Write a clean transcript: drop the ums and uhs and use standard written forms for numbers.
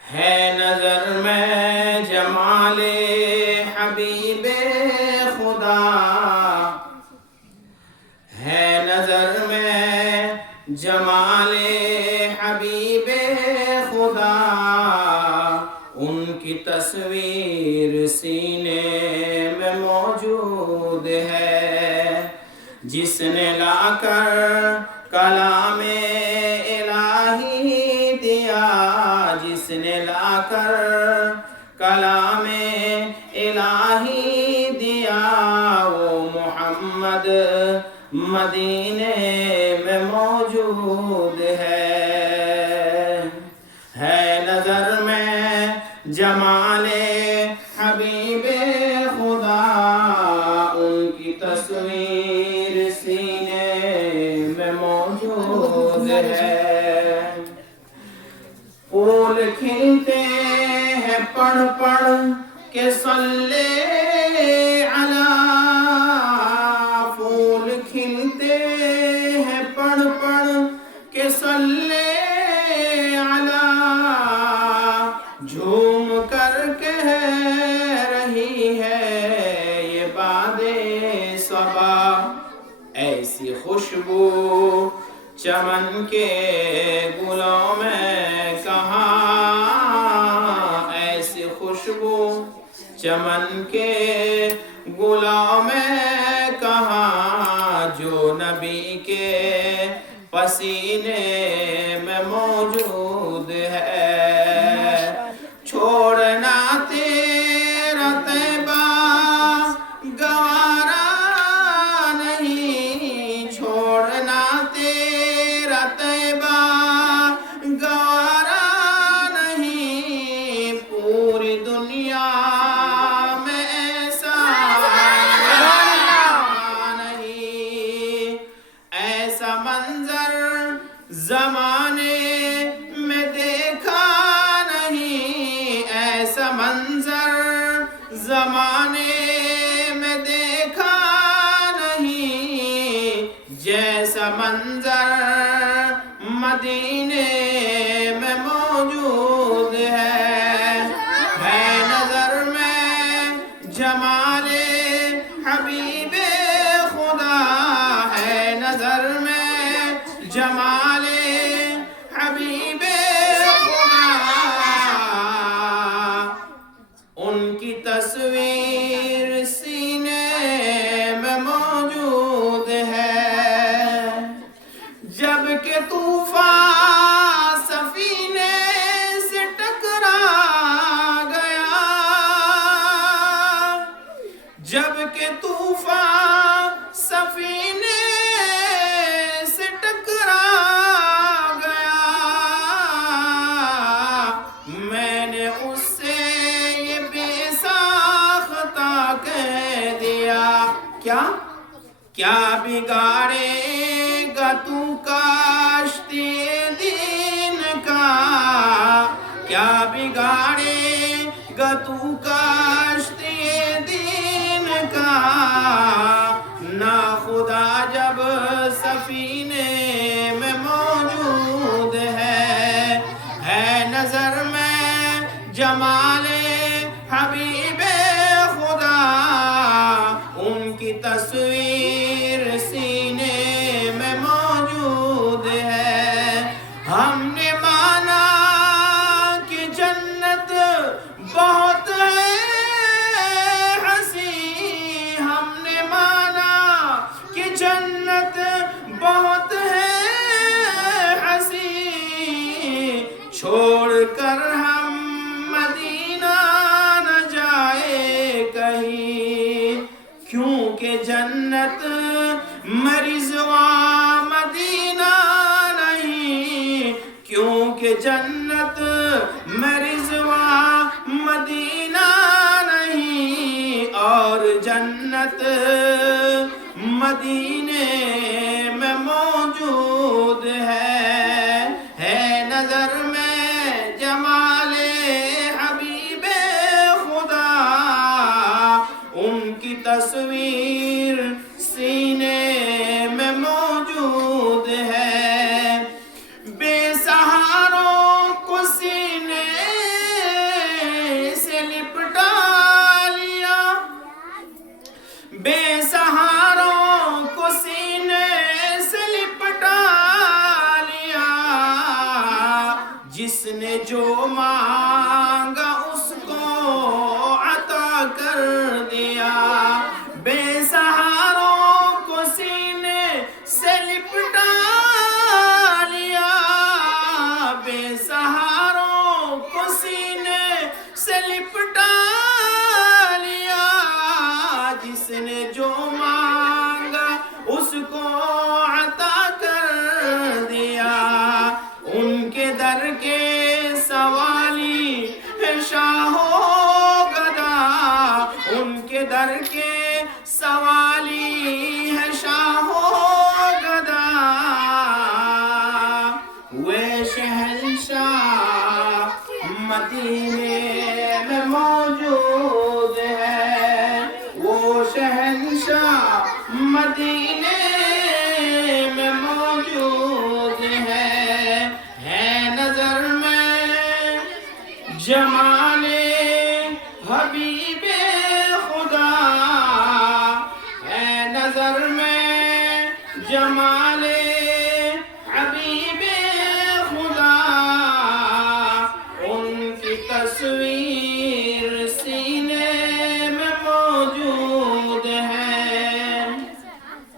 ہے نظر میں جمال حبیب خدا، ہے نظر میں جمال حبیب خدا، ان کی تصویر سینے میں موجود ہے، جس نے لا کر کلام الہی دیا، جس نے لا کر کلام الہی دیا، وہ محمد مدینے میں موجود ہے نظر میں جمال حبیب خدا، ان کی تصویر سینے میں موجود ہے۔ پھول کھلتے ہیں پڑھ پڑھ کے صلی علی، پھول کھلتے ہیں پڑھ پڑھ کے صلی علی، جھوم کر کہہ رہی ہے یہ باد صبا، ایسی خوشبو چمن کے گلوں میں کہاں، ایسی خوشبو چمن کے گلوں میں کہاں، جو نبی کے پسینے میں موجود ہے۔ چھوڑنا تیرا طیبہ گوارا نہیں، چھوڑنا تیرا طیبہ گوارا نہیں، پوری دنیا میں ایسا نہیں، ایسا منظر زمانے میں دیکھا نہیں، ایسا منظر زمانے میں دیکھا نہیں، جیسا منظر مدینے میں موجود ہے نظر میں جمال حبیب خدا، ہے نظر میں جمال حبیب خدا، ان کی تصویر سینے میں موجود ہے۔ جب کہ طوفان سفینے سے ٹکرا گیا، جب کہ طوفان سفینے سے ٹکرا گیا، میں نے اس سے یہ بے ساختہ کہہ دیا، کیا بگاڑے گا تو کاشتی دین کا، کیا بگاڑے گا تو کاشتی دین کا، نا خدا جب سفینے میں موجود ہے نظر میں جمال حبیب خدا، ان کی تصویر سینے میں موجود ہے۔ ہم نے مانا کہ جنت بہت ہے حسین، ہم نے مانا کہ جنت بہت ہے حسین، چھوڑ کر ہم مدینہ نہ جائے کہیں، کیونکہ جنت مرزوا مدینہ نہیں، کیونکہ جنت مرزوا مدینہ نہیں، اور جنت مدینے میں موجود ہے نظر میں جمال حبیب خدا، ان کی تصویر سینے میں موجود ہے۔ بے جس نے جو مانگا اس کو عطا کر دیا، بے سہاروں کو سینے سے لپٹا لیا، بے سہاروں کو سینے سے لپٹا لیا، جس نے جو مانگا اس کو عطا کر دیا، ان کے در کے سوالی ہے شاہ و گدا، ان کے در کے سوالی ہے شاہ و گدا، وہ شہنشاہ مدینے میں موجود ہے، وہ شہنشاہ مدینے میں موجود ہے نظر میں جمال